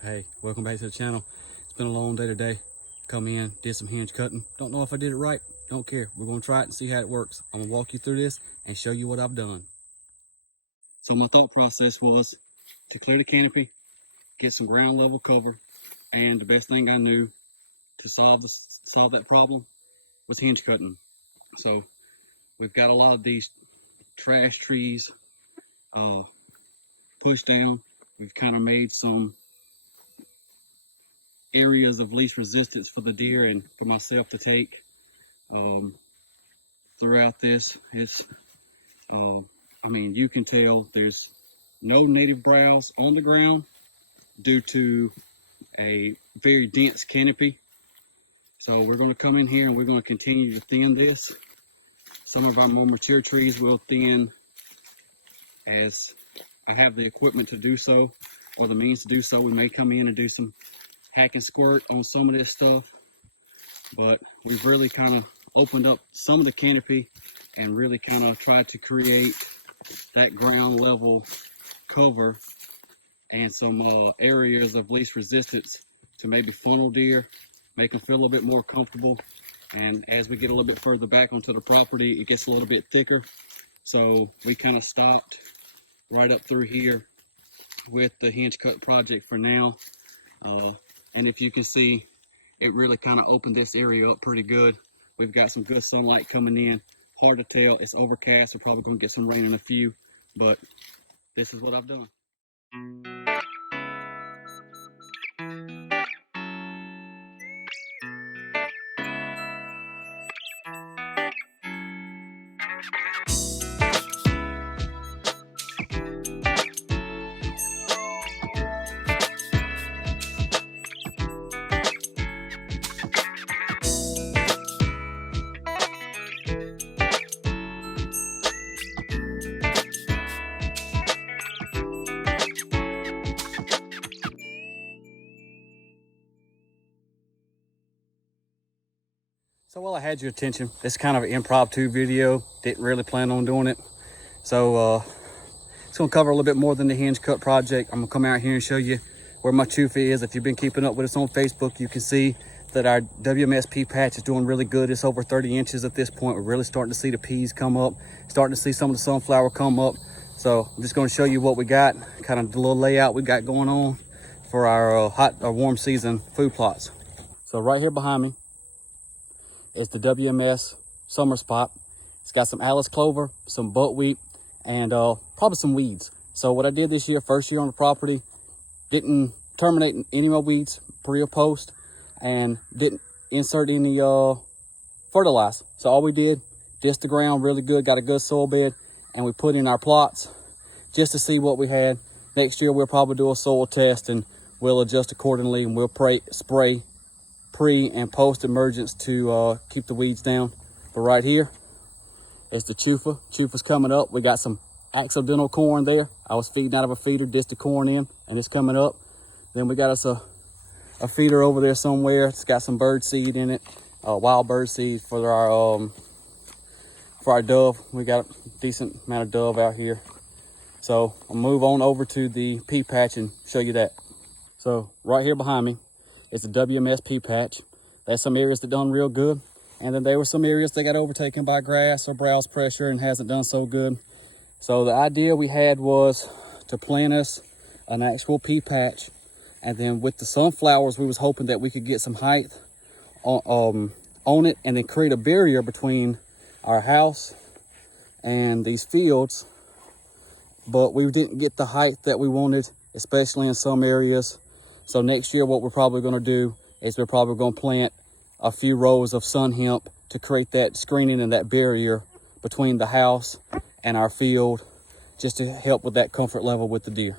Hey, welcome back to the channel. It's been a long day today. Come in, did some hinge cutting. Don't know if I did it right. Don't care. We're gonna try it and see how it works. I'm gonna walk you through this and show you what I've done. So my thought process was to clear the canopy, get some ground level cover, and the best thing I knew to solve that problem was hinge cutting. So we've got a lot of these trash trees pushed down. We've kind of made some areas of least resistance for the deer and for myself to take throughout this. It's I mean, you can tell there's no native browse on the ground due to a very dense canopy. So we're going to come in here and we're going to continue to thin this. Some of our more mature trees will thin as I have the equipment to do so, or the means to do so. We may come in and do some hack and squirt on some of this stuff, but we've really kind of opened up some of the canopy and really kind of tried to create that ground level cover and some areas of least resistance to maybe funnel deer, make them feel a little bit more comfortable. And as we get a little bit further back onto the property, it gets a little bit thicker. So we kind of stopped right up through here with the Hinge Cut Project for now. And if you can see, it really kind of opened this area up pretty good. We've got some good sunlight coming in. Hard to tell, it's overcast. We're probably gonna get some rain in a few, but this is what I've done. So while I had your attention, this is kind of an impromptu video. Didn't really plan on doing it. So it's gonna cover a little bit more than the Hinge Cut Project. I'm gonna come out here and show you where my tufa is. If you've been keeping up with us on Facebook, you can see that our WMSP patch is doing really good. It's over 30 inches at this point. We're really starting to see the peas come up, starting to see some of the sunflower come up. So I'm just gonna show you what we got, kind of the little layout we got going on for our hot or warm season food plots. So right here behind me, it's the WMS summer spot. It's got some Alice clover, some buckwheat, and probably some weeds. So what I did this year, first year on the property, didn't terminate any more weeds pre or post, and didn't insert any fertilizer. So all we did, disc the ground really good, got a good soil bed, and we put in our plots just to see what we had. Next year we'll probably do a soil test and we'll adjust accordingly, and we'll spray pre and post emergence to keep the weeds down. But right here, it's the chufa. Chufa's coming up. We got some accidental corn there. I was feeding out of a feeder, dished the corn in, and it's coming up. Then we got us a feeder over there somewhere. It's got some bird seed in it, wild bird seed for our dove. We got a decent amount of dove out here. So I'll move on over to the pea patch and show you that. So right here behind me, it's a WMS pea patch. There's some areas that done real good, and then there were some areas that got overtaken by grass or browse pressure and hasn't done so good. So the idea we had was to plant us an actual pea patch, and then with the sunflowers, we was hoping that we could get some height on it, and then create a barrier between our house and these fields. But we didn't get the height that we wanted, especially in some areas. So next year, what we're probably gonna do is we're probably gonna plant a few rows of sun hemp to create that screening and that barrier between the house and our field, just to help with that comfort level with the deer.